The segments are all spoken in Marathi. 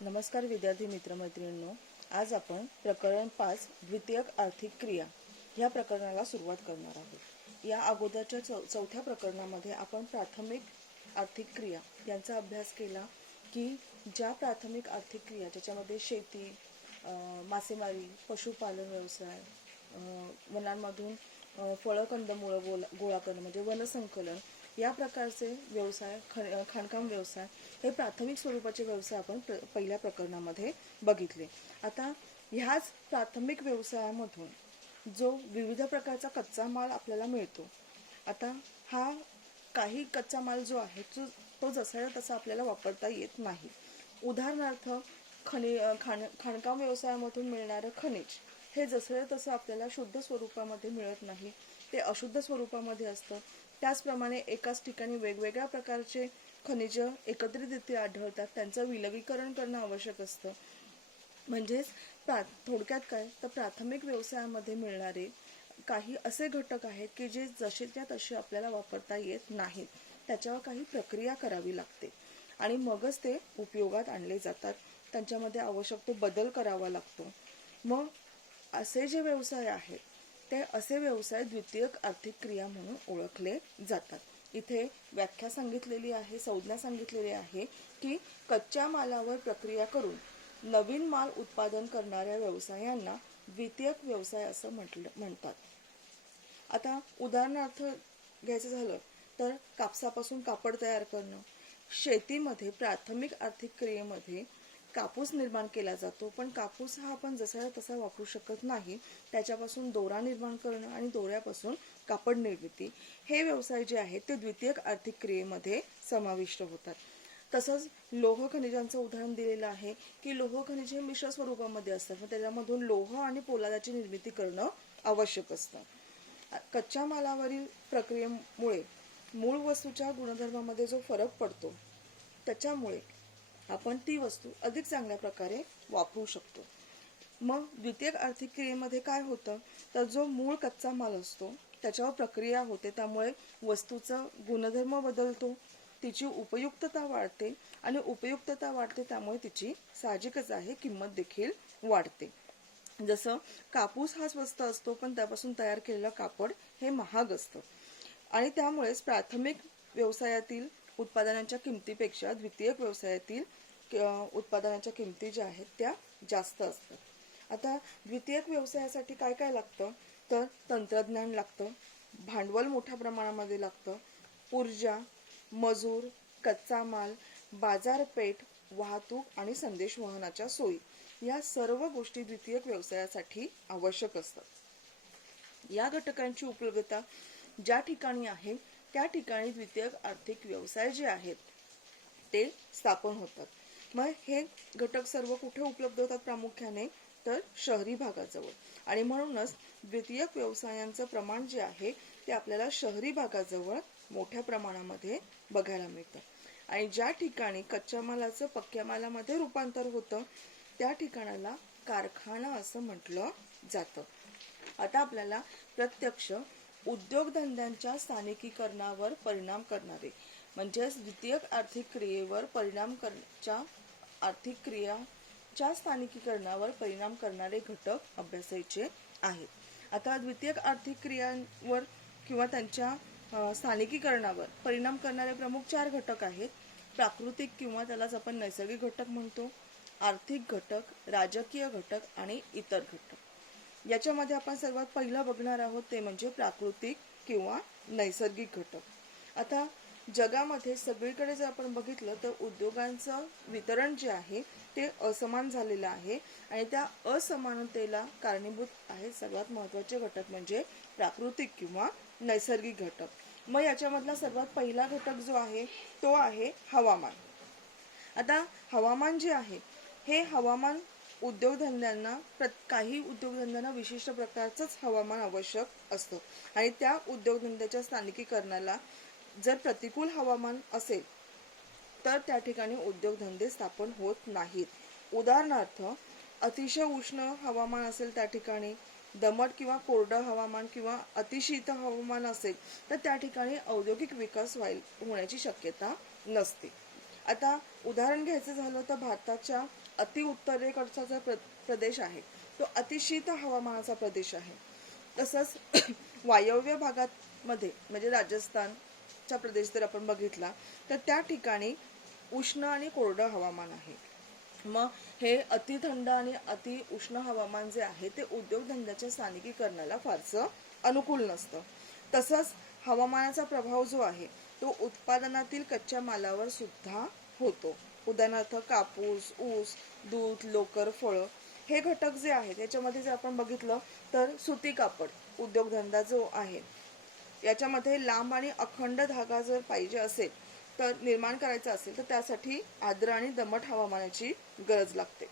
नमस्कार विद्यार्थी मित्रमैत्रिणींनो, आज आपण प्रकरण 5 द्वितीयक आर्थिक क्रिया ह्या प्रकरणाला सुरुवात करणार आहोत। या अगोदरच्या चौथ्या प्रकरणामध्ये आपण प्राथमिक आर्थिक क्रिया यांचा अभ्यास केला की ज्या प्राथमिक आर्थिक क्रिया ज्याच्यामध्ये शेती, मासेमारी, पशुपालन व्यवसाय, वनांमधून फळं कंदमुळं गोळा करणं म्हणजे वनसंकलन या प्रकारचे व्यवसाय, खाणकाम व्यवसाय हे प्राथमिक स्वरूपाचे व्यवसाय आपण पहिल्या प्रकरणामध्ये बघितले। आता ह्याच प्राथमिक व्यवसायामधून जो विविध प्रकारचा कच्चा माल आपल्याला मिळतो, आता हा काही कच्चा माल जो आहे तो जसा तसा आपल्याला वापरता येत नाही। उदाहरणार्थ खाणकाम व्यवसायामधून मिळणारं खनिज हे जसं तसं आपल्याला शुद्ध स्वरूपामध्ये मिळत नाही, ते अशुद्ध स्वरूपामध्ये असतं। त्याचप्रमाणे एकाच ठिकाणी वेगवेगळ्या प्रकारचे खनिज एकत्रितरित्या आढळतात, त्यांचं विलगीकरण करणं आवश्यक असतं। म्हणजेच थोडक्यात काय तर प्राथमिक व्यवसायामध्ये मिळणारे काही असे घटक आहेत की जे जसेच्या तसे आपल्याला वापरता येत नाहीत, त्याच्यावर काही प्रक्रिया करावी लागते आणि मगच ते उपयोगात आणले जातात, त्यांच्यामध्ये आवश्यक तो बदल करावा लागतो। मग असे जे व्यवसाय आहेत ते असे व्यवसाय द्वितीयक आर्थिक क्रिया म्हणून ओळखले जातात। इथे व्याख्या सांगितलेली आहे, संज्ञा सांगितलेली आहे की कच्च्या मालावर प्रक्रिया करून नवीन माल उत्पादन करणाऱ्या व्यवसायांना द्वितीयक व्यवसाय असं म्हणतात। आता उदाहरणार्थ घ्यायचं झालं तर कापसापासून कापड तयार करणं, शेतीमध्ये प्राथमिक आर्थिक क्रियेमध्ये कापूस निर्माण केला जातो, पण कापूस हा आपण जसा तसा वापरू शकत नाही, त्याच्यापासून दोरा निर्माण करणं आणि दोऱ्यापासून कापड निर्मिती हे व्यवसाय जे आहेत ते द्वितीयक आर्थिक क्रियेमध्ये समाविष्ट होतात। तसंच लोह खनिजांचं उदाहरण दिलेलं आहे की लोह खनिज हे मिश्र स्वरूपामध्ये असतात, मग त्याच्यामधून लोह आणि पोलादाची निर्मिती करणं आवश्यक असतं। कच्च्या मालावरील प्रक्रियेमुळे मूळ वस्तूच्या गुणधर्मामध्ये जो फरक पडतो त्याच्यामुळे आपण ती वस्तू अधिक चांगल्या प्रकारे वापरू शकतो। मग द्वितीयक आर्थिक क्रियेमध्ये काय होतं तर जो मूळ कच्चा माल असतो त्याच्यावर प्रक्रिया होते, त्यामुळे वस्तूचा गुणधर्म बदलतो, तिची उपयुक्तता वाढते आणि उपयुक्तता वाढते त्यामुळे तिची साहजिकच आहे किंमत देखील वाढते। जसं कापूस हा स्वस्त असतो, पण त्यापासून तयार केलेलं कापड हे महाग असतं आणि त्यामुळेच प्राथमिक व्यवसायातील उत्पादनांच्या किमतीपेक्षा द्वितीयक व्यवसायातील उत्पादनाच्या किमती ज्या आहेत त्या जास्त असतात। आता द्वितीयक व्यवसायासाठी काय काय लागतं तर तंत्रज्ञान लागतं, भांडवल मोठ्या प्रमाणामध्ये लागतं, ऊर्जा, मजूर, कच्चा माल, बाजारपेठ, वाहतूक आणि संदेशवहनाच्या सोयी या सर्व गोष्टी द्वितीयक व्यवसायासाठी आवश्यक असतात। या घटकांची उपलब्धता ज्या ठिकाणी आहे त्या ठिकाणी द्वितीयक आर्थिक व्यवसाय जे आहेत ते स्थापन होतात। मग हे घटक सर्व कुठे उपलब्ध होतात प्रामुख्याने तर शहरी भागाजवळ, आणि म्हणूनच द्वितीयक व्यवसायांचं प्रमाण जे आहे ते आपल्याला शहरी भागाजवळ मोठ्या प्रमाणामध्ये बघायला मिळतं। आणि ज्या ठिकाणी कच्च्या मालाचं पक्क्या मालामध्ये रूपांतर होतं त्या ठिकाणाला कारखाना असं म्हटलं जातं। आता आपल्याला प्रत्यक्ष उद्योगधंद्यांच्या स्थानिकीकरणावर परिणाम करणारे म्हणजेच द्वितीयक आर्थिक क्रियेवर आर्थिक क्रियाच्या स्थानिकीकरणावर परिणाम करणारे घटक अभ्यासायचे आहेत। आता द्वितीयक आर्थिक क्रियांवर किंवा त्यांच्या स्थानिकीकरणावर परिणाम करणारे प्रमुख 4 घटक आहेत। प्राकृतिक किंवा त्यालाच आपण नैसर्गिक घटक म्हणतो, आर्थिक घटक, राजकीय घटक आणि इतर घटक। याच्यामध्ये आपण सर्वात पहिला बघणार आहोत ते म्हणजे प्राकृतिक किंवा नैसर्गिक घटक। आता जगामध्ये सगळीकडे जर आपण बघितलं तर उद्योगांचं वितरण जे आहे ते असमान झालेलं आहे आणि त्या असमानतेला कारणीभूत आहे सर्वात महत्त्वाचे घटक म्हणजे प्राकृतिक किंवा नैसर्गिक घटक। मग याच्यामधला सर्वात पहिला घटक जो आहे तो आहे हवामान। आता हवामान जे आहे हे हवामान उद्योगधंद्यांना काही उद्योगधंद्यांना विशिष्ट प्रकारचंच हवामान आवश्यक असतं आणि त्या उद्योगधंद्याच्या स्थानिकीकरणाला जर प्रतिकूल हवामान असेल तर त्या ठिकाणी उद्योगधंदे स्थापन होत नाहीत। उदाहरणार्थ अतिशय उष्ण हवामान असेल त्या ठिकाणी, दमट किंवा कोरडं हवामान किंवा अतिशीत हवामान असेल तर त्या ठिकाणी औद्योगिक विकास होण्याची शक्यता नसते। आता उदाहरण घ्यायचं झालं तर भारताच्या अति उत्तरेकडचा जो प्रदेश आहे तो अतिशीत हवामानाचा प्रदेश आहे. तसंच वायव्य भागात मध्ये म्हणजे राजस्थानचा प्रदेश जर आपण बघितला तर त्या ठिकाणी उष्ण आणि कोरडं हवामान आहे. मग हे अति थंड आणि अति उष्ण हवामान जे आहे ते उद्योगधंद्याच्या स्थानिकीकरणाला फारसं अनुकूल नसतं. तसंच हवामानाचा प्रभाव जो आहे तो उत्पादनातील कच्च्या मालावर सुद्धा होतो. उदाहरणार्थ कापूस, ऊस, दूध, लोकर, फळं हे घटक जे आहेत याच्यामध्ये जर आपण बघितलं तर सुती कापड उद्योगधंदा जो आहे याच्यामध्ये लांब आणि अखंड धागा जर पाहिजे असेल तर निर्माण करायचा असेल तर त्यासाठी आर्द्र आणि दमट हवामानाची गरज लागते.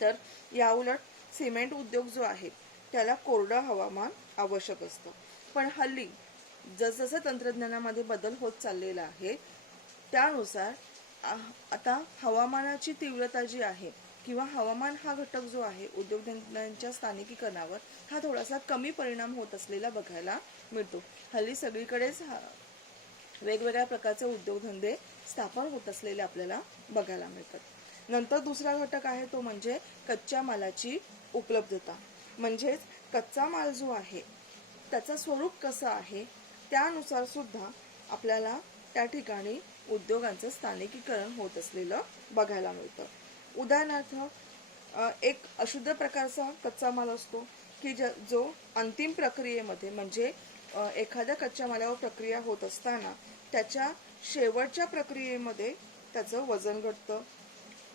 तर याउलट सिमेंट उद्योग जो आहे त्याला कोरडं हवामान आवश्यक असतं. पण हल्ली जसजसं तंत्रज्ञानामध्ये बदल होत चाललेला आहे त्यानुसार आता हवामानाची तीव्रता जी आहे किंवा हवामान हा घटक जो आहे उद्योगधंद्यांच्या स्थानिकीकरणावर हा थोडासा कमी परिणाम होत असलेला बघायला मिळतो. हल्ली सगळीकडेच वेगवेगळ्या प्रकारचे उद्योगधंदे स्थापन होत असलेले आपल्याला बघायला मिळतात. नंतर दुसरा घटक आहे तो म्हणजे कच्च्या मालाची उपलब्धता. म्हणजेच कच्चा माल जो आहे त्याचं स्वरूप कसं आहे त्यानुसार सुद्धा आपल्याला त्या ठिकाणी उद्योगांचं स्थानिकीकरण होत असलेलं बघायला मिळतं. उदाहरणार्थ एक अशुद्ध प्रकारचा कच्चा माल असतो की जो अंतिम प्रक्रियेमध्ये म्हणजे एखाद्या कच्च्या मालावर प्रक्रिया होत असताना त्याच्या शेवटच्या प्रक्रियेमध्ये त्याचं वजन घटतं.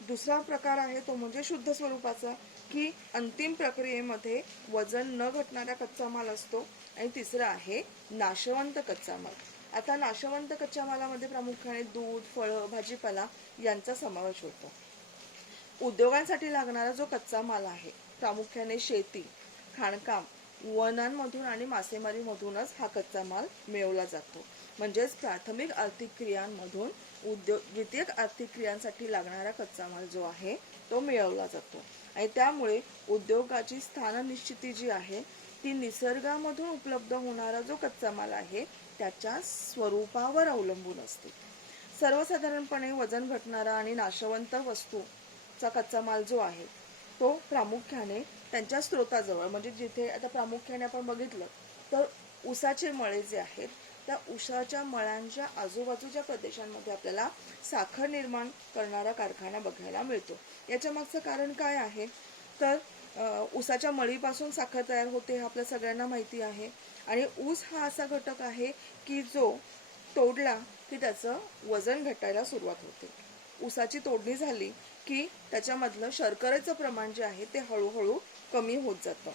दुसरा प्रकार आहे तो म्हणजे शुद्ध स्वरूपाचा की अंतिम प्रक्रियेमध्ये वजन न घटणारा कच्चा माल असतो. आणि तिसरा आहे नाशवंत कच्चा माल. आता नाशवंत कच्च्या मालामध्ये प्रामुख्याने दूध, फळं, भाजीपाला यांचा समावेश होतो. उद्योगांसाठी लागणारा जो कच्चा माल आहे प्रामुख्याने शेती, खाणकाम, वनांमधून आणि मासेमारीमधूनच हा कच्चा माल मिळवला जातो. म्हणजेच प्राथमिक आर्थिक क्रियांमधून द्वितीयक आर्थिक क्रियांसाठी लागणारा कच्चा माल जो आहे तो मिळवला जातो. आणि त्यामुळे उद्योगाची स्थाननिश्चिती जी आहे ती निसर्गामधून उपलब्ध होणारा जो कच्चा माल आहे त्याच्या स्वरूपावर अवलंबून असते. सर्वसाधारणपणे वजन घटणारा आणि नाशवंत वस्तूचा कच्चा माल जो आहे तो प्रामुख्याने त्यांच्या स्रोताजवळ म्हणजे जिथे आता प्रामुख्याने आपण बघितलं तर ऊसाचे मळे जे आहेत त्या ऊसाच्या मळ्यांच्या आजूबाजूच्या प्रदेशांमध्ये आपल्याला साखर निर्माण करणारा कारखाना बघायला मिळतो. याच्या मागचं कारण काय आहे तर ऊसाच्या मळीपासून साखर तयार होते हे आपल्या सगळ्यांना माहिती आहे. आणि ऊस हा असा घटक आहे की जो तोडला की त्याचं वजन घटायला सुरुवात होते. ऊसाची तोडणी झाली की त्याच्यामधलं शर्करेचं प्रमाण जे आहे ते हळूहळू कमी होत जातं.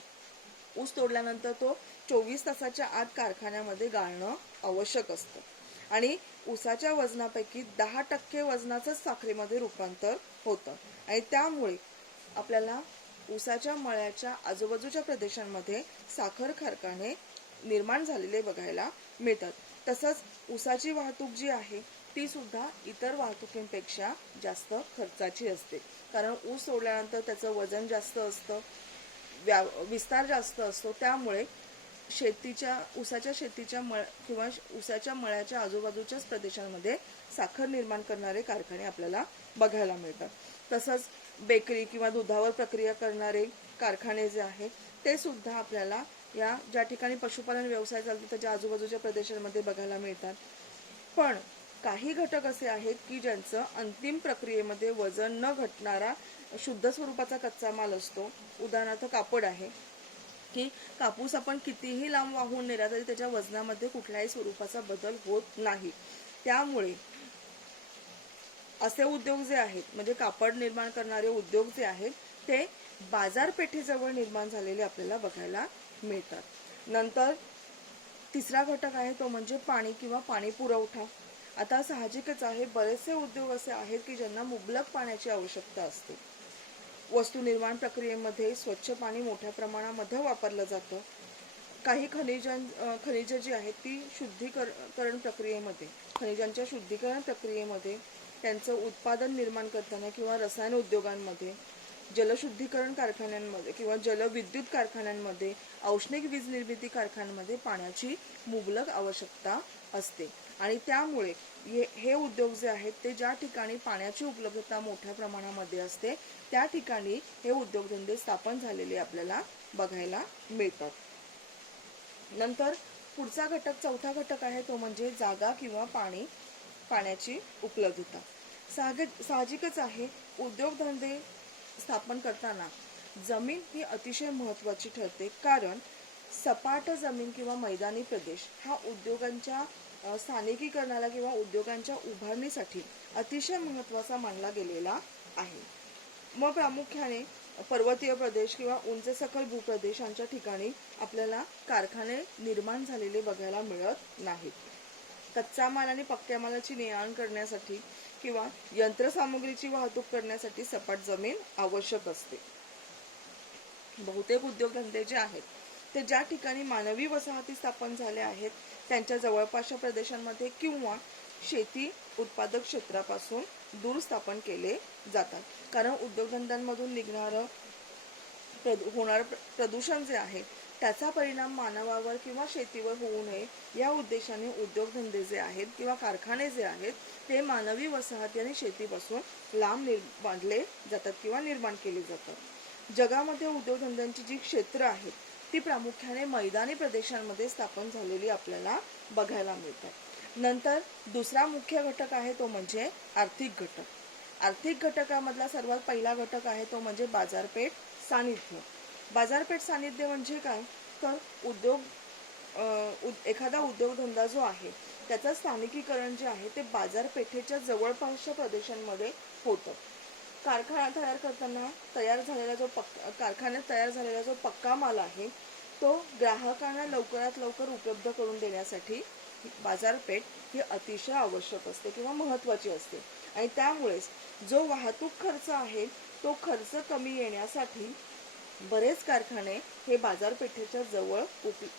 ऊस तोडल्यानंतर तो 24 तासाच्या आत कारखान्यामध्ये गाळणं आवश्यक असतं. आणि ऊसाच्या वजनापैकी 10% वजनाचंच साखरेमध्ये रूपांतर होतं. आणि त्यामुळे आपल्याला ऊसाच्या मळ्याच्या आजूबाजूच्या प्रदेशांमध्ये साखर कारखाने निर्माण झालेले बघायला मिळतात. तसंच ऊसाची वाहतूक जी आहे ती सुद्धा इतर वाहतुकींपेक्षा जास्त खर्चाची असते. कारण ऊस सोडल्यानंतर त्याचं वजन जास्त असतं, विस्तार जास्त असतो. त्यामुळे ऊसाच्या शेतीच्या किंवा ऊसाच्या मळ्याच्या आजूबाजूच्याच प्रदेशांमध्ये साखर निर्माण करणारे कारखाने आपल्याला बघायला मिळतात. तसंच बेकरी किंवा दुधावर प्रक्रिया करणारे कारखाने जे आहेत ते सुद्धा आपल्याला या ज्या ठिकाणी पशुपालन व्यवसाय चालतो त्याच्या आजूबाजूच्या प्रदेशांमध्ये बघायला मिळतात. पण काही घटक असे आहेत की ज्यांचं अंतिम प्रक्रियेमध्ये वजन न घटणारा शुद्ध स्वरूपाचा कच्चा माल असतो. उदाहरणार्थ कापड आहे की कापूस आपण कितीही लांब वाहून नेला तरी त्याच्या वजनामध्ये कुठल्याही स्वरूपाचा बदल होत नाही. त्यामुळे असे उद्योग जे आहेत म्हणजे कापड निर्माण करणारे उद्योग जे आहेत ते बाजारपेठेजवळ निर्माण झालेले आपल्याला बघायला मिळतात. नंतर तिसरा घटक आहे तो म्हणजे पाणी किंवा पाणी पुरवठा. आता साहजिकच आहे बरेचसे उद्योग असे आहेत की ज्यांना मुबलक पाण्याची आवश्यकता असते. वस्तू निर्माण प्रक्रियेमध्ये स्वच्छ पाणी मोठ्या प्रमाणामध्ये वापरलं जातं. काही खनिज जी आहेत ती शुद्धीकरण प्रक्रियेमध्ये खनिजांच्या शुद्धीकरण प्रक्रियेमध्ये त्यांचं उत्पादन निर्माण करताना किंवा रसायन उद्योगांमध्ये जलशुद्धीकरण कारखान्यांमध्ये किंवा जलविद्युत कारखान्यांमध्ये औष्णिक वीज निर्मिती कारखान्यांमध्ये पाण्याची मुबलक आवश्यकता असते. आणि त्यामुळे हे उद्योग जे आहेत ते ज्या ठिकाणी पाण्याची उपलब्धता मोठ्या प्रमाणामध्ये असते त्या ठिकाणी हे उद्योगधंदे स्थापन झालेले आपल्याला बघायला मिळतात. नंतर पुढचा घटक, चौथा घटक आहे तो म्हणजे जागा किंवा पाण्याची उपलब्धता. साहजिकच आहे, उद्योगधंदे स्थापन करताना जमीन ही अतिशय महत्त्वाची ठरते, कारण सपाट जमीन किंवा मैदानी प्रदेश हा उद्योगांच्या स्थानिकीकरणाला किंवा उद्योगांच्या उभारणीसाठी अतिशय महत्त्वाचा मानला गेलेला आहे. मग प्रामुख्याने पर्वतीय प्रदेश किंवा उंच सखल भूप्रदेशांच्या ठिकाणी आपल्याला कारखाने निर्माण झालेले बघायला मिळत नाहीत. कच्चा माल आणि पक्क्या मालाची ने-आण करण्यासाठी किंवा यंत्रसामुग्रीची वाहतूक करण्यासाठी सपाट जमीन आवश्यक असते. बहुतेक उद्योगधंदे जे आहेत ते ज्या ठिकाणी मानवी वसाहती स्थापन झाल्या आहेत त्यांच्या जवळपासच्या प्रदेशांमध्ये किंवा शेती उत्पादक क्षेत्रापासून दूर स्थापन केले जातात. कारण उद्योगधंद्यांमधून होणारं प्रदूषण जे आहे त्याचा परिणाम मानवावर किंवा शेतीवर होऊ नये या उद्देशाने उद्योगधंदे जे आहेत किंवा कारखाने जे आहेत ते मानवी वसाहती आणि शेतीपासून लांब बांधले जातात किंवा निर्माण केले जातात. जगामध्ये उद्योगधंद्यांची जी क्षेत्र आहेत ती प्रामुख्याने मैदानी प्रदेशांमध्ये स्थापन झालेली आपल्याला बघायला मिळतात. नंतर दुसरा मुख्य घटक आहे तो म्हणजे आर्थिक घटक. आर्थिक घटकामधला सर्वात पहिला घटक आहे तो म्हणजे बाजारपेठ सानिध्य. बाजारपेठ सानिध्य म्हणजे काय, तर एखादा उद्योगधंदा जो आहे त्याचं स्थानिकीकरण जे आहे ते बाजारपेठेच्या जवळपासच्या प्रदेशांमध्ये होतं. कारखान्यात तयार झालेला जो पक्का माल आहे तो ग्राहकांना लवकरात लवकर उपलब्ध करून देण्यासाठी बाजारपेठ ही अतिशय आवश्यक असते किंवा महत्त्वाची असते. आणि त्यामुळेच जो वाहतूक खर्च आहे तो खर्च कमी येण्यासाठी बरेच कारखाने हे बाजारपेठेच्या जवळ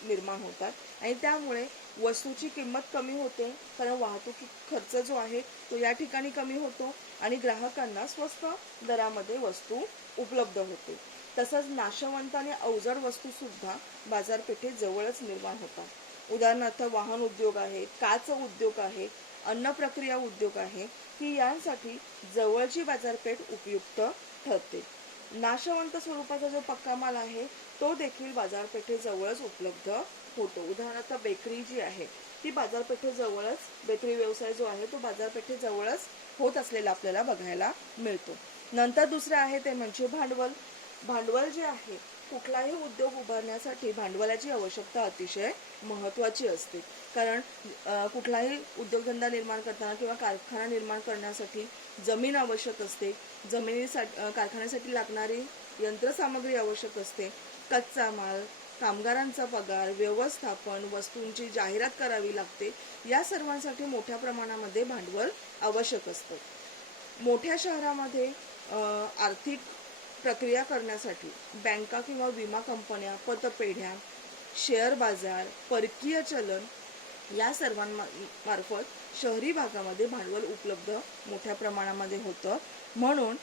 निर्माण होतात आणि त्यामुळे वस्तूची किंमत कमी होते, कारण वाहतूक खर्च जो आहे तो या ठिकाणी कमी होतो आणि ग्राहकांना स्वस्त दरामध्ये वस्तू उपलब्ध होते. तसंच नाशवंत आणि अवजड वस्तू सुद्धा बाजारपेठेत जवळच निर्माण होतात. उदाहरणार्थ वाहन उद्योग आहे, काच उद्योग आहे, अन्न प्रक्रिया उद्योग आहे की यांसाठी जवळची बाजारपेठ उपयुक्त ठरते. नाशवंत स्वरूपाचा जो पक्का माल आहे तो देखील बाजारपेठेजवळच उपलब्ध होतो. उदाहरणार्थ बेकरी जी आहे ती बाजारपेठेजवळच, बेकरी व्यवसाय जो आहे तो बाजारपेठेजवळच होत असलेला आपल्याला बघायला मिळतो. नंतर दुसरे आहे ते म्हणजे भांडवल. भांडवल जे आहे, कुठलाही उद्योग उभारण्यासाठी भांडवलाची आवश्यकता अतिशय महत्त्वाची असते. कारण कुठलाही उद्योगधंदा निर्माण करताना किंवा कारखाना निर्माण करण्यासाठी जमीन आवश्यक असते, कारखान्यासाठी लागणारी यंत्रसामग्री आवश्यक असते, कच्चा माल, कामगारांचा पगार, व्यवस्थापन, वस्तूंची जाहिरात करावी लागते. या सर्वांसाठी मोठ्या प्रमाणामध्ये भांडवल आवश्यक असतं. मोठ्या शहरामध्ये आर्थिक प्रक्रिया करण्यासाठी बँका किंवा विमा कंपन्या, पतपेढ्या, शेअर बाजार, परकीय चलन या सर्वांमार्फत शहरी भागामध्ये भांडवल उपलब्ध मोठ्या प्रमाणामध्ये होतं. म्हणून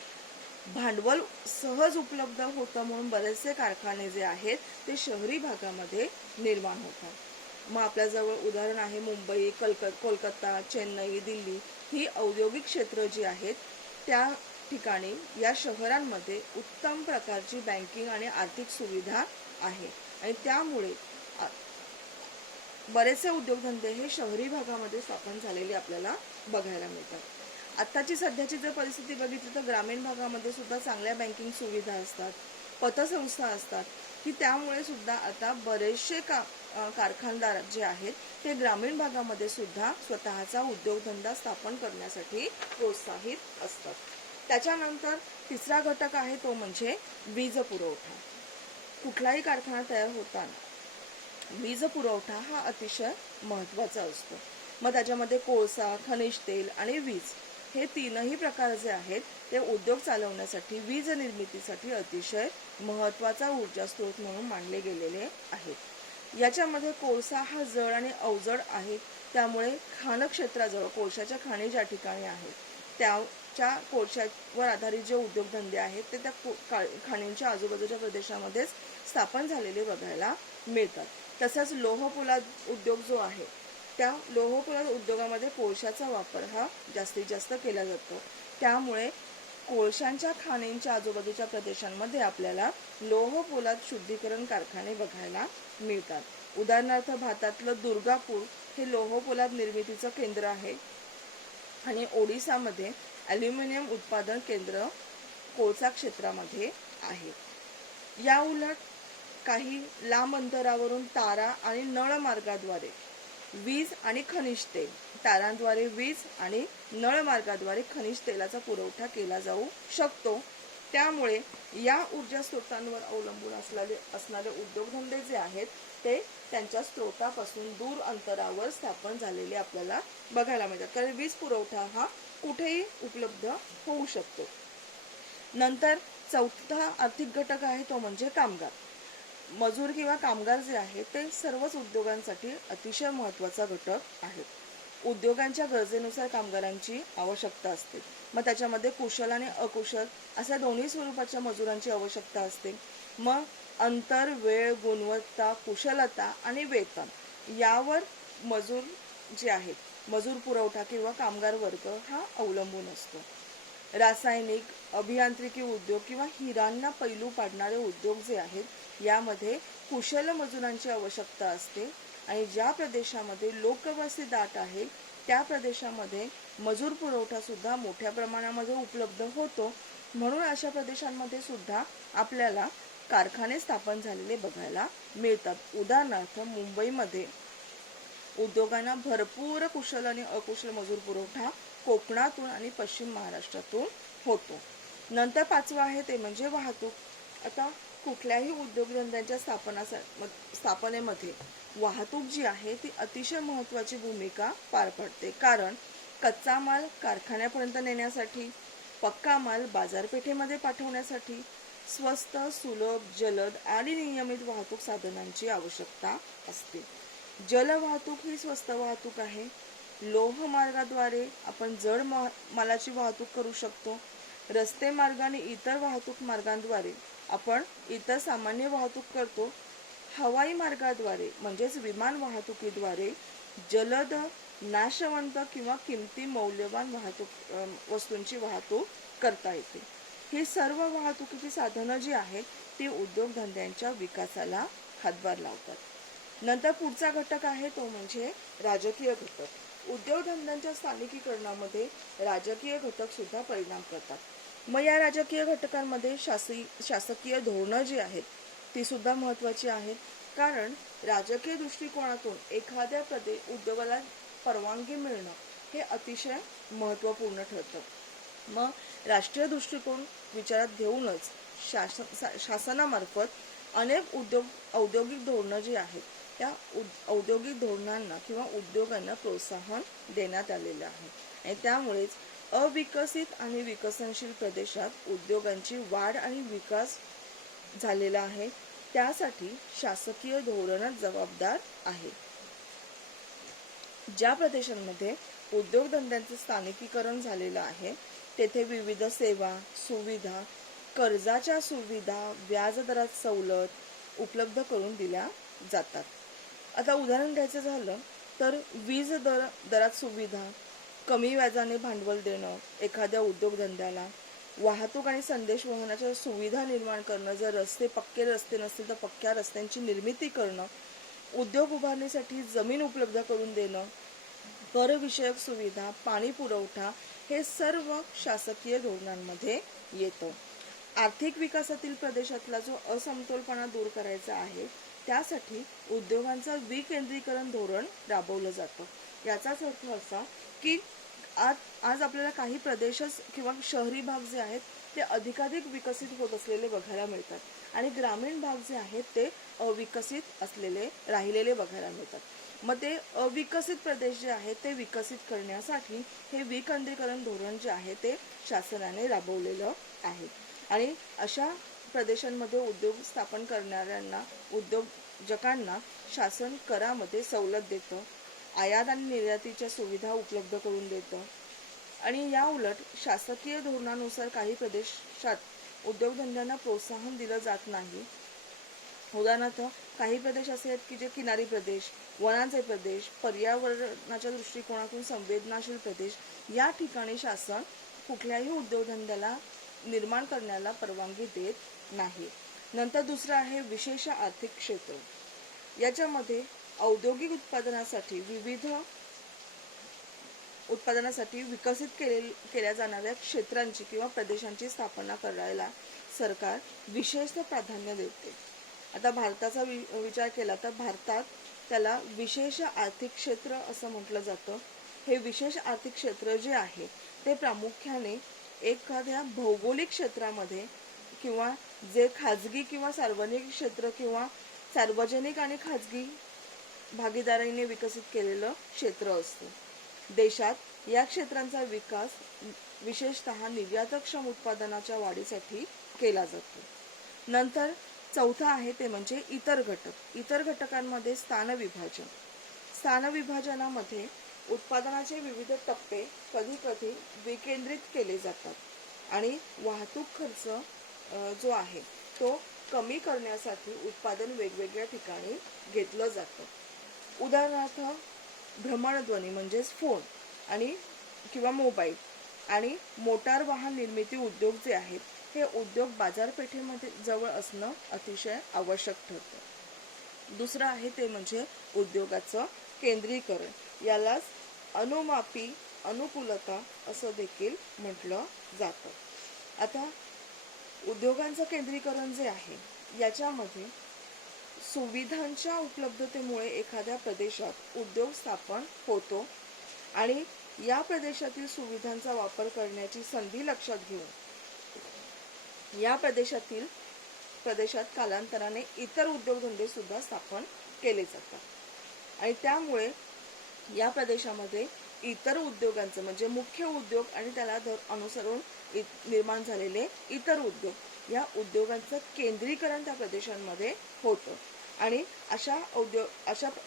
भांडवल सहज उपलब्ध होतं म्हणून बरेचसे कारखाने जे आहेत ते शहरी भागामध्ये निर्माण होतात. मग आपल्याजवळ उदाहरण आहे मुंबई, कोलकाता, चेन्नई, दिल्ली ही औद्योगिक क्षेत्र जी आहेत त्या ठिकाणी या शहरांमध्ये उत्तम प्रकारची बँकिंग आणि आर्थिक सुविधा आहे आणि त्यामुळे बरेचसे उद्योगधंदे हे शहरी भागामध्ये स्थापन झालेले आपल्याला बघायला मिळतात. आत्ताची सध्याची जर परिस्थिती बघितली तर ग्रामीण भागामध्ये सुद्धा चांगल्या बँकिंग सुविधा असतात, पतसंस्था असतात की त्यामुळे सुद्धा आता बरेचसे कारखानदार जे आहेत ते ग्रामीण भागामध्ये सुद्धा स्वतःचा उद्योगधंदा स्थापन करण्यासाठी प्रोत्साहित असतात. त्याच्यानंतर तिसरा घटक आहे तो म्हणजे वीज पुरवठा. कुठलाही कारखाना तयार होताना वीज पुरवठा हा अतिशय महत्त्वाचा असतो. मग त्याच्यामध्ये कोळसा, खनिज तेल आणि वीज हे तीनही प्रकार जे आहेत ते उद्योग चालवण्यासाठी, वीज निर्मितीसाठी अतिशय महत्त्वाचा ऊर्जा स्रोत म्हणून मानले गेलेले आहेत. याच्यामध्ये कोळसा हा जड आणि अवजड आहे, त्यामुळे खाण क्षेत्राजवळ कोळशाच्या खाणी ज्या ठिकाणी आहेत त्याच्या कोळशावर आधारित जे उद्योगधंदे आहेत ते त्या खाणींच्या आजूबाजूच्या प्रदेशामध्येच स्थापन झालेले बघायला मिळतात. तसंच लोह पोलाद उद्योग जो आहे त्या लोहपोलाद उद्योगामध्ये कोळशाचा वापर हा जास्तीत जास्त केला जातो. त्यामुळे कोळशांच्या खाणींच्या आजूबाजूच्या प्रदेशांमध्ये आपल्याला लोहपोलाद शुद्धीकरण कारखाने बघायला मिळतात. उदाहरणार्थ भारतातलं दुर्गापूर हे लोहपोलाद निर्मितीचं केंद्र आहे आणि ओडिसामध्ये ॲल्युमिनियम उत्पादन केंद्र कोळसा क्षेत्रामध्ये आहे. या उलट काही लांब अंतरावरून तारा आणि नळ मार्गाद्वारे वीज आणि खनिज तेल, तारांद्वारे वीज आणि नळ मार्गाद्वारे खनिज तेलाचा पुरवठा केला जाऊ शकतो. त्यामुळे या ऊर्जा स्रोतांवर अवलंबून असणारे उद्योगधंदे जे आहेत ते त्यांच्या स्रोतापासून दूर अंतरावर स्थापन झालेले आपल्याला बघायला मिळतात, कारण वीज पुरवठा हा कुठेही उपलब्ध होऊ शकतो. नंतर चौथा आर्थिक घटक आहे तो म्हणजे कामगार. मजूर किंवा कामगार जे आहेत ते सर्वच उद्योगांसाठी अतिशय महत्त्वाचा घटक आहे. उद्योगांच्या गरजेनुसार कामगारांची आवश्यकता असते. मग त्याच्यामध्ये कुशल आणि अकुशल अशा दोन्ही स्वरूपाच्या मजुरांची आवश्यकता असते. मग अंतर, वेळ, गुणवत्ता, कुशलता आणि वेतन यावर मजूर जे आहेत, मजूर पुरवठा किंवा कामगार वर्ग हा अवलंबून असतो. रासायनिक, अभियांत्रिकी उद्योग किंवा हिरांना पैलू पाडणारे उद्योग जे आहेत यामध्ये कुशल मजुरांची आवश्यकता असते आणि ज्या प्रदेशामध्ये लोकवस्ती दाट आहे त्या प्रदेशामध्ये मजूर पुरवठा सुद्धा मोठ्या प्रमाणामध्ये उपलब्ध होतो. म्हणून अशा प्रदेशांमध्ये सुद्धा आपल्याला कारखाने स्थापन झालेले बघायला मिळतात. उदाहरणार्थ मुंबईमध्ये उद्योगांना भरपूर कुशल आणि अकुशल मजूर पुरवठा कोकणातून आणि पश्चिम महाराष्ट्रातून होतो. नंतर पाचवं आहे ते म्हणजे वाहतूक. आता कुठल्याही उद्योगधंद्यांच्या स्थापनेमध्ये वाहतूक जी आहे ती अतिशय महत्त्वाची भूमिका पार पडते, कारण कच्चा माल कारखान्यापर्यंत नेण्यासाठी, पक्का माल बाजारपेठेमध्ये पाठवण्यासाठी स्वस्त, सुलभ, जलद आणि नियमित वाहतूक साधनांची आवश्यकता असते. जलवाहतूक ही स्वस्त वाहतूक आहे. लोह मार्गाद्वारे आपण जड मालाची वाहतूक करू शकतो. रस्ते मार्ग आणि इतर वाहतूक मार्गांद्वारे आपण इतर सामान्य वाहतूक करतो. हवाई मार्गाद्वारे म्हणजेच विमान वाहतुकीद्वारे जलद, नाशवंत किंवा किमती मौल्यवान वस्तूंची वाहतूक करता येते. ही सर्व वाहतुकीची साधनं जी आहेत ती उद्योगधंद्यांच्या विकासाला हातभार लावतात. नंतर पुढचा घटक आहे तो म्हणजे राजकीय घटक. उद्योगधंद्यांच्या स्थानिकीकरणामध्ये राजकीय घटक सुद्धा परिणाम करतात. मग या राजकीय घटकांमध्ये शासकीय धोरणं जी आहेत ती सुद्धा महत्त्वाची आहेत, कारण राजकीय दृष्टिकोनातून एखाद्या उद्योगाला परवानगी मिळणं हे अतिशय महत्त्वपूर्ण ठरतं. मग राष्ट्रीय दृष्टिकोन विचारात घेऊनच शासनामार्फत अनेक औद्योगिक धोरणं जी आहेत त्या औद्योगिक धोरणांना किंवा उद्योगांना प्रोत्साहन देण्यात आलेलं आहे आणि त्यामुळेच अविकसित आणि विकसनशील प्रदेशात उद्योगांची वाढ आणि विकास झालेला आहे. त्यासाठी शासकीय धोरणच जबाबदार आहे. ज्या प्रदेशांमध्ये उद्योगधंद्यांचे स्थानिकीकरण झालेलं आहे तेथे विविध सेवा, सुविधा, कर्जाच्या सुविधा, व्याजदरात सवलत उपलब्ध करून दिल्या जातात. आता उदाहरण द्यायचं झालं तर वीज दरात सुविधा, कमी व्याजाने भांडवल देणं एखाद्या उद्योगधंद्याला, वाहतूक आणि संदेश वहनाच्या सुविधा निर्माण करणं, जर पक्के रस्ते नसतील तर पक्क्या रस्त्यांची निर्मिती करणं, उद्योग उभारणीसाठी जमीन उपलब्ध करून देणं, कर विषयक सुविधा, पाणी पुरवठा हे सर्व शासकीय धोरणांमध्ये येतं. आर्थिक विकासातील प्रदेशातला जो असमतोलपणा दूर करायचा आहे त्यासाठी उद्योगांचं विकेंद्रीकरण धोरण राबवलं जातं. याचाच अर्थ असा की आज आपल्याला काही प्रदेशच किंवा शहरी भाग जे आहेत ते अधिकाधिक विकसित होत असलेले बघायला मिळतात आणि ग्रामीण भाग जे आहेत ते अविकसित राहिलेले बघायला मिळतात. मग ते अविकसित प्रदेश जे आहेत ते विकसित करण्यासाठी हे विकेंद्रीकरण धोरण जे आहे ते शासनाने राबवलेलं आहे आणि अशा प्रदेशांमध्ये उद्योग स्थापन करणाऱ्यांना, उद्योजकांना शासन करामध्ये सवलत देतं, आयात आणि निर्यातीच्या सुविधा उपलब्ध करून देतं आणि या उलट शासकीय धोरणानुसार काही प्रदेशात उद्योगधंद्यांना प्रोत्साहन दिलं जात नाही उदाहरणार्थ काही प्रदेश असे आहेत की जे किनारी प्रदेश, वनांचे प्रदेश, पर्यावरणाच्या दृष्टिकोनातून संवेदनशील प्रदेश, या ठिकाणी शासन कुठल्याही उद्योगधंद्याला निर्माण करण्याला परवानगी देत नाही. नंतर दुसरं आहे विशेष आर्थिक क्षेत्र. याच्यामध्ये औद्योगिक उत्पादनासाठी विकसित केल्या जाणाऱ्या क्षेत्रांची किंवा प्रदेशांची स्थापना करायला सरकार विशेषतः प्राधान्य देते. आता भारताचा विचार केला तर भारतात त्याला विशेष आर्थिक क्षेत्र असं म्हटलं जातं. हे विशेष आर्थिक क्षेत्र जे आहे ते प्रामुख्याने एखाद्या भौगोलिक क्षेत्रामध्ये किंवा जे खाजगी किंवा सार्वजनिक क्षेत्र किंवा सार्वजनिक आणि खाजगी भागीदारीने विकसित केलेलं क्षेत्र असतं. देशात या क्षेत्रांचा विकास विशेषतः निर्यातक्षम उत्पादनाच्या वाढीसाठी केला जातो. नंतर चौथा आहे ते म्हणजे इतर घटक. इतर घटकांमध्ये स्थानविभाजनामध्ये उत्पादनाचे विविध टप्पे कधी कधी विकेंद्रित केले जातात आणि वाहतूक खर्च जो आहे तो कमी करण्यासाठी उत्पादन वेगवेगळ्या ठिकाणी घेतलं जातं. उदाहरणार्थ भ्रमणध्वनी म्हणजेच फोन आणि किंवा मोबाईल आणि मोटार वाहन निर्मिती उद्योग जे आहेत हे उद्योग बाजारपेठेमध्ये जवळ असणं अतिशय आवश्यक ठरतं. दुसरं आहे ते म्हणजे उद्योगाचं केंद्रीकरण. यालाच अनुमापी अनुकूलता असं देखील म्हटलं जातं. आता उद्योगांचं केंद्रीकरण जे आहे याच्यामध्ये सुविधांच्या उपलब्धतेमुळे एखाद्या प्रदेशात उद्योग स्थापन होतो आणि या प्रदेशातील सुविधांचा वापर करण्याची संधी लक्षात घेऊन या प्रदेशात कालांतराने इतर उद्योगधंदे सुद्धा स्थापन केले जातात आणि त्यामुळे या प्रदेशामध्ये इतर उद्योगांचं म्हणजे मुख्य उद्योग आणि त्याला अनुसरून निर्माण झालेले इतर उद्योग या उद्योगांचं केंद्रीकरण त्या प्रदेशांमध्ये होतं आणि अशा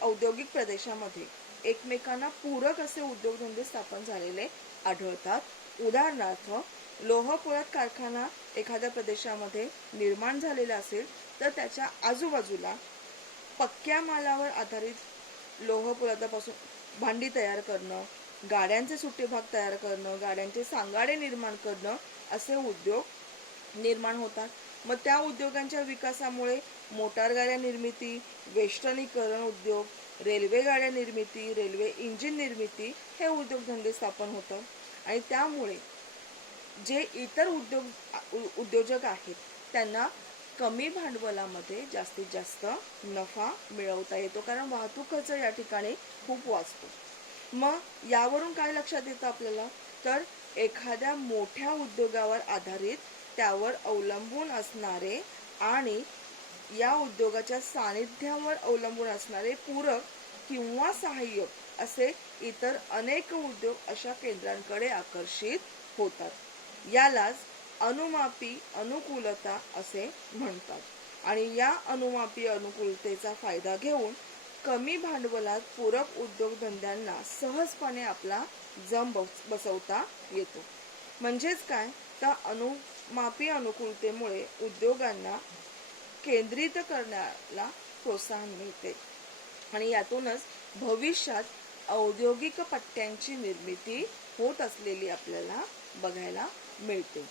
औद्योगिक प्रदेशामध्ये एकमेकांना पूरक असे उद्योगधंदे स्थापन झालेले आढळतात. उदाहरणार्थ लोहपोलाद कारखाना एखाद्या प्रदेशामध्ये निर्माण झालेला असेल तर त्याच्या आजूबाजूला पक्क्या मालावर आधारित लोहपोलादापासून भांडी तयार करणं, गाड्यांचे सुट्टे भाग तयार करणं, गाड्यांचे सांगाडे निर्माण करणं असे उद्योग निर्माण होतात. मग त्या उद्योगांच्या विकासामुळे मोटार गाड्या निर्मिती, वेष्टनीकरण उद्योग, रेल्वे गाड्या निर्मिती, रेल्वे इंजिन निर्मिती हे उद्योगधंदे स्थापन होतात आणि त्यामुळे जे इतर उद्योजक आहेत त्यांना कमी भांडवलामध्ये जास्तीत जास्त नफा मिळवता येतो कारण वाहतूक खर्च या ठिकाणी खूप वाचतो. मग यावरून काय लक्षात येतं आपल्याला तर एखाद्या मोठ्या उद्योगावर आधारित त्यावर अवलंबून असणारे आणि या उद्योगाच्या सानिध्यावर अवलंबून असणारे पूरक किंवा सहाय्यक असे इतर अनेक उद्योग अशा केंद्रांकडे आकर्षित होतात. यालाच अनुमापी अनुकूलता असे म्हणतात आणि या अनुमापी अनुकूलतेचा फायदा घेऊन कमी भांडवलात पूरक उद्योगधंद्यांना सहजपणे आपला जम बसवता येतो. म्हणजेच काय तर अनुमापी अनुकूलतेमुळे उद्योगांना केंद्रित करण्याला प्रोत्साहन मिळते आणि यातूनच भविष्यात औद्योगिक पट्ट्यांची निर्मिती होत असलेली आपल्याला बघायला मिळते.